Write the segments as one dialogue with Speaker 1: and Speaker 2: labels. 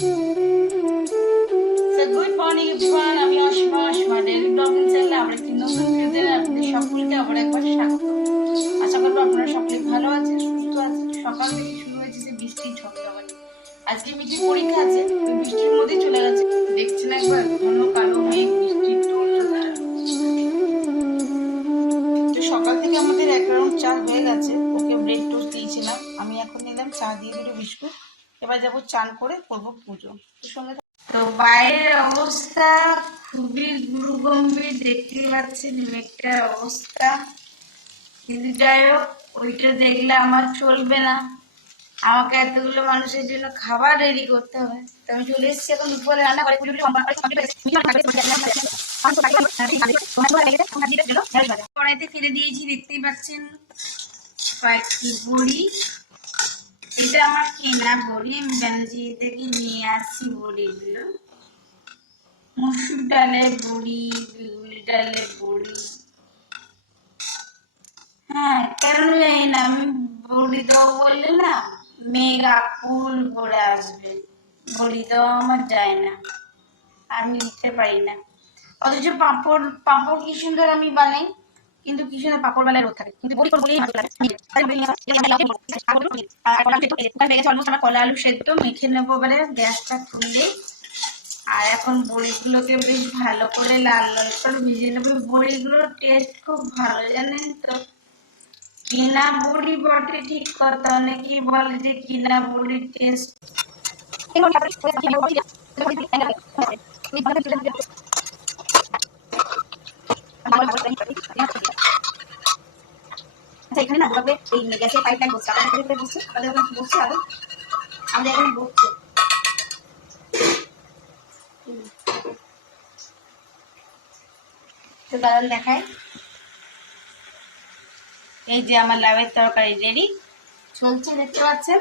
Speaker 1: Good morning everyone, আমি ভালো আছেন সুস্থ আছেন। সকাল থেকে শুরু হয়েছে যে বৃষ্টির ঝড়ঝড়ানি আজকে পরীক্ষা আছে বৃষ্টির মধ্যে চলে গেছে। দেখছেন একবার ঘন সকাল থেকে আমাদের এক রাউন্ড চা হয়ে গেছে। ওকে ব্রেড টোস্ট দিয়েছিলাম। আমি এখন নিলাম চা দিয়ে দুটো বিস্কুট। এবার যাব চান করে করব পুজো সঙ্গে তো বাইরের অবস্থা খুবই গুরুগম্ভীর দেখতে পাচ্ছেন মেঘটার অবস্থা কিন্তু যাই হোক ওইটা দেখলে আমার চলবে না আমাকে এতগুলো মানুষের জন্য খাবার রেডি করতে হবে তো আমি চলে এসেছি এখন উপরে রান্না করে কড়াইতে ফেলে দিয়েছি দেখতেই পাচ্ছেন কয়েকটি বড়ি এটা আমার কেনা বড়ি, আমি ব্যানার্জি থেকে নিয়ে আসি বড়িগুলো মসুর ডালের বড়ি বিউলি ডালের বড়ি। হ্যাঁ কেন এই না? আমি বড়ি দেবো বললে না, মেঘ আকুল করে আসবে। বড়ি দেওয়া আমার যায় না। আমি দিতে পারি না। অথচ পাঁপড় পাঁপড় কি সুন্দর আমি বানাই? কিন্তু কি সুন্দর পাঁপড় বেলায় রোদ থাকে। কিন্তু বড়ি করব লাগে আর কলা আলু সেদ্ধ। মেখে নেব বলে গ্যাসটা খুললে আর এখন বড়িগুলোকে বেশ ভালো করে লাল লাল করে ভেজে নেব। বড়িগুলোর টেস্ট খুব ভালো, জানেন তো? কিনা বড়ি বটে ঠিক কথা অনেকেই বলে যে কিনা বড়ির টেস্ট
Speaker 2: আচ্ছা না বলবে এই
Speaker 1: দাদা এই যে আমার লাউয়ের তরকারি রেডি। চলছে দেখতে পাচ্ছেন।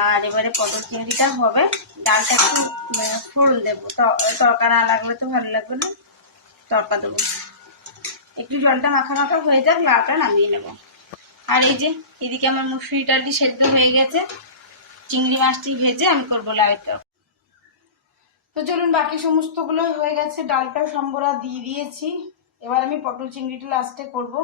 Speaker 1: আর এবারে পটল চিংড়িটা হবে। ডালটা একটু মানে দেবো। তরকা না লাগলে তো ভালো লাগবে না। তরকা দেবো। একটু জলটা মাখা মাখা হয়ে যাক লাউটা নামিয়ে নেব। আর এই যে, এদিকে আমার মুসুরি ডালটি সেদ্ধ হয়ে গেছে। চিংড়ি মাছটি ভেজে আমি করব লাউয়ের তো চলুন, বাকি সমস্তগুলো হয়ে গেছে। ডালটা সম্বরা দিয়ে দিয়েছি। এবার আমি পটল চিংড়িটা লাস্টে করব।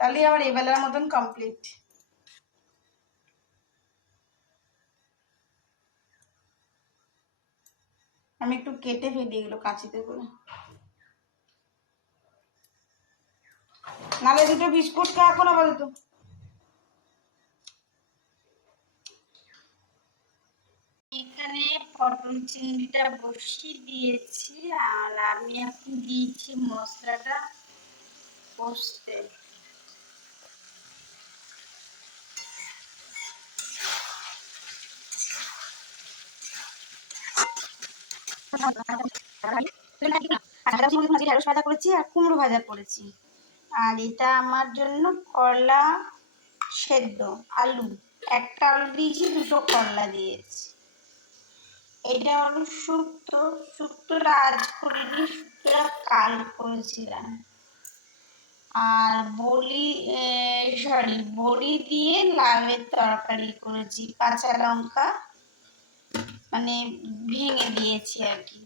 Speaker 1: তাহলে আমার এবেলার মতন কমপ্লিট আমি একটু কেটে ফেলি এগুলো কাঁচিতে করে। নালে দুটো বিস্কুট খা এখন আপাতত। এখানে পটল চিংড়িটা বসিয়ে দিয়েছি আর আমি এখন দিয়েছি মশলাটা কষতে। ঢেঁড়স ভাজা করেছি আর কুমড়ো ভাজা করেছি। আর এটা আমার জন্য করলা সেদ্ধ, আলু। একটা আলু দিয়েছি, দুটো করলা দিয়েছি। এটা হলো শুক্তো শুক্তোটা আজ করিনি শুক্তোটা কাল করেছিলাম। আর বড়ি সরি বড়ি দিয়ে লাউয়ের তরকারি করেছি, কাঁচা লঙ্কা মানে ভেঙে দিয়েছি আর কি।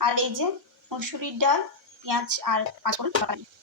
Speaker 1: আর এই যে মুসুরির ডাল, পেঁয়াজ আর পাঁচফোড়ন তরকারি।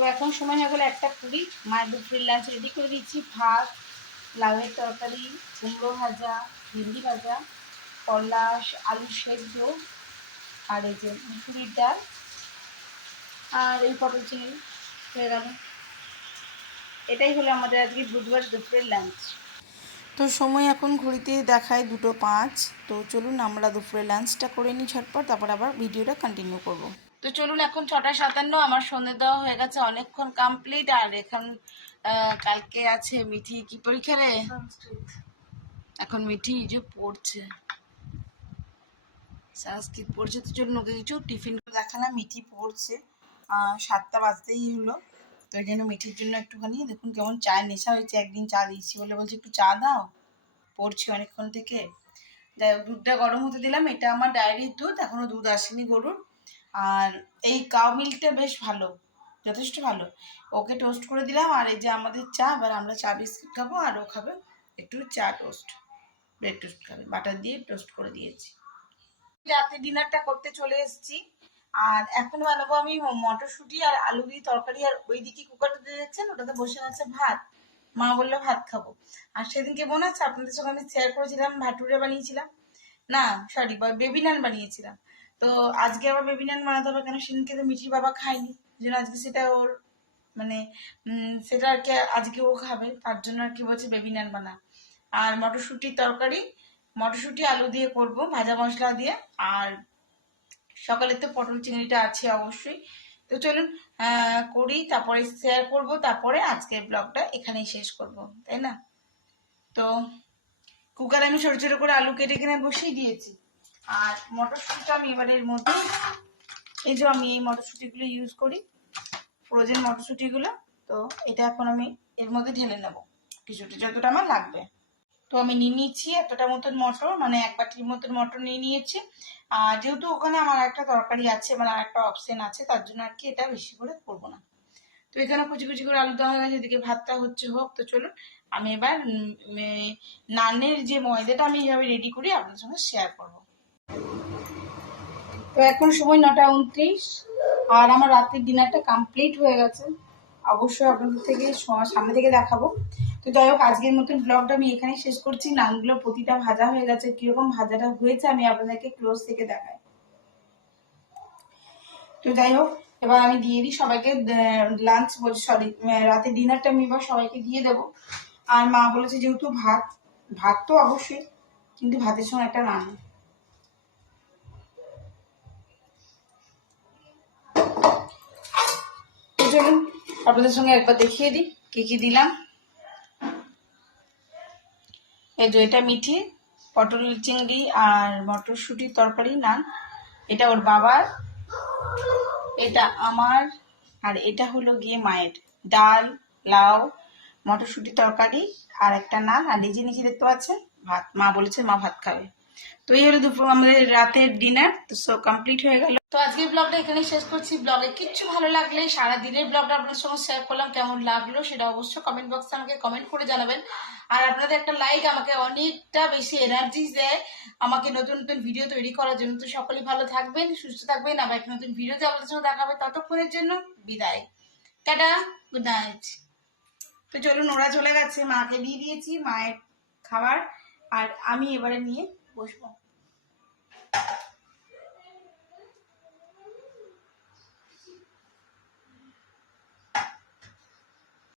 Speaker 1: তো এখন সময় হয়ে গেলো একটা কুড়ি। মায়ের দুপুরের লাঞ্চ রেডি করে দিচ্ছি ভাত, লাউয়ের তরকারি, কুমড়ো ভাজা, ভেন্ডি ভাজা করলা আলু সেদ্ধ, আর এই যে মুসুরির ডাল, আর এই পটল চিংড়ি হয়ে গেল। এটাই হলো আমাদের আজকে বুধবার দুপুরের লাঞ্চ
Speaker 3: তো সময় এখন ঘড়িতে দেখায় দুটো পাঁচ। তো চলুন আমরা দুপুরে লাঞ্চটা করে নিই ঝটপট, তারপর আবার ভিডিওটা কন্টিনিউ করব।
Speaker 1: তো চলুন এখন ছটা সাতান্ন আমার সন্ধে দেওয়া হয়ে গেছে অনেকক্ষণ কমপ্লিট আর এখন কালকে আছে মিঠি কি পরীক্ষা রে? এখন মিঠি যে পড়ছে।
Speaker 3: সংস্কৃত পড়ছে তো চলুন ওকে কিছু টিফিন দেখালাম মিঠি পড়ছে সাতটা বাজতেই হলো। তো এই জন্য মিঠির জন্য একটুখানি দেখুন কেমন চায়ের নেশা হয়েছে একদিন চা দিয়েছি বলে বলছে একটু চা দাও? পড়ছি অনেকক্ষণ থেকে। যাই দুধটা গরম হতে দিলাম এটা আমার ডায়েরির দুধ এখনও দুধ আসেনি গরুর। আর এই কাউ মিল্কটা বেশ ভালো, যথেষ্ট ভালো। ওকে টোস্ট করে দিলাম, আর এই যে আমাদের চা, এবার আমরা চা বিস্কিট খাব, আর ও খাবে একটু চা টোস্ট ব্রেড টোস্ট খাবে। বাটার দিয়ে টোস্ট করে দিয়েছি। রাতে ডিনারটা করতে চলে এসেছি, আর এখন বানাবো আমি মটরশুঁটি আর আলু দিয়ে তরকারি, আর ওইদিকে কুকারটাতে দেখছেন? ওটাতে বসে আছে ভাত। মা বলল, ভাত খাব। আর সেদিনকে মনে আছে আপনাদের সঙ্গে আমি শেয়ার করেছিলাম, ভাটুরে বানিয়েছিলাম। না সরি বেবি নান বানিয়েছিলাম। তো আজকে আবার বেবি নান বানাতে হবে কেন? সেদিনকে তো মিঠির বাবা খায়নি। জন্য আজকে সেটা ওর মানে সেটা আর কি আজকে ও খাবে। তার জন্য আর কি বলছে বেবি নান বানা। আর মটরশুঁটির তরকারি, মটরশুঁটি, আলু দিয়ে করব, ভাজা মশলা দিয়ে। আর সকালে তো পটল চিংড়িটা আছে অবশ্যই। তো চলুন করি, তারপরে শেয়ার করব, তারপরে আজকের ব্লগটা এখানেই শেষ করব, তাই না? তো, কুকারে আমি ছোট ছোট করে আলু কেটে কিনে বসিয়ে দিয়েছি। আর মটরশুঁটিটা আমি এবারে এর মধ্যে, এই যে আমি এই মটরশুঁটিগুলো ইউজ করি ফ্রোজেন মটরশুঁটিগুলো, তো এটা এখন আমি এর মধ্যে ঢেলে নেব। কিছুটা যতটা আমার লাগবে। তো আমি নিয়ে নিচ্ছি এতটা মতন মটর মানে এক বাটির মতন মটর নিয়ে নিয়েছি। আর যেহেতু ওখানে আমার একটা তরকারি আছে মানে আর একটা অপশন আছে, তার জন্য আর কি এটা বেশি করে করব না। তো এখানে কুচি কুচি করে আলু দেওয়া হয়ে গেছে, এদিকে ভাতটা হচ্ছে হোক, তো চলুন। আমি এবার নানের যে ময়দাটা আমি এইভাবে রেডি করি আপনার সঙ্গে শেয়ার করব। তো এখন সময় নটা উনত্রিশ, আর আমার রাতের ডিনারটা কমপ্লিট হয়ে গেছে। অবশ্যই আপনাদের থেকে সামনে থেকে দেখাবো। তো যাই হোক, আজকের মতন ব্লগটা আমি এখানেই শেষ করছি। নানগুলো প্রতিটা ভাজা হয়ে গেছে। কীরকম ভাজাটা হয়েছে আমি আপনাদেরকে ক্লোজ থেকে দেখাই। তো যাই হোক, এবার আমি দিয়ে দিই সবাইকে লাঞ্চ বলছি সরি রাতে ডিনারটা আমি এবার সবাইকে দিয়ে দেবো। আর মা বলেছে যেহেতু ভাত ভাত তো অবশ্যই, কিন্তু ভাতের সঙ্গে একটা নান চলুন আপনাদের সঙ্গে একবার দেখিয়ে দিই, কি কি দিলাম। এই যে এটা মিঠি, পটল চিংড়ি আর মটরশুঁটির তরকারি নান এটা ওর বাবার, এটা আমার, আর এটা হলো গিয়ে মায়ের। ডাল, লাউ, মটরশুঁটি তরকারি আর একটা নান, আর যে নিচে দেখতে পাচ্ছেন, ভাত, মা বলেছে মা ভাত খাবে। তো এই হলো দুপুর, আমাদের রাতের ডিনার তো সো কমপ্লিট হয়ে গেল। তো আজকের ব্লগটা এখানেই শেষ করছি। ব্লগে কিচ্ছু ভালো লাগলে সারা দিনের ব্লগটা আপনার সঙ্গে শেয়ার করলাম, কেমন লাগল সেটা অবশ্যই কমেন্ট বক্সে আমাকে কমেন্ট করে জানাবেন। আর আপনাদের একটা লাইক আমাকে অনেকটা বেশি এনার্জি দেয়, আমাকে নতুন নতুন ভিডিও তৈরি করার জন্য। তো সকলেই ভালো থাকবেন, সুস্থ থাকবেন। আবার একটা নতুন ভিডিওতে আপনাদের সঙ্গে দেখা হবে ততক্ষণের জন্য বিদায়। টাটা গুড নাইট তো চলুন, ওরা চলে গেছে, মাকে দিয়ে দিয়েছি, মায়ের খাবার। আর আমি এবারে নিয়ে 我说。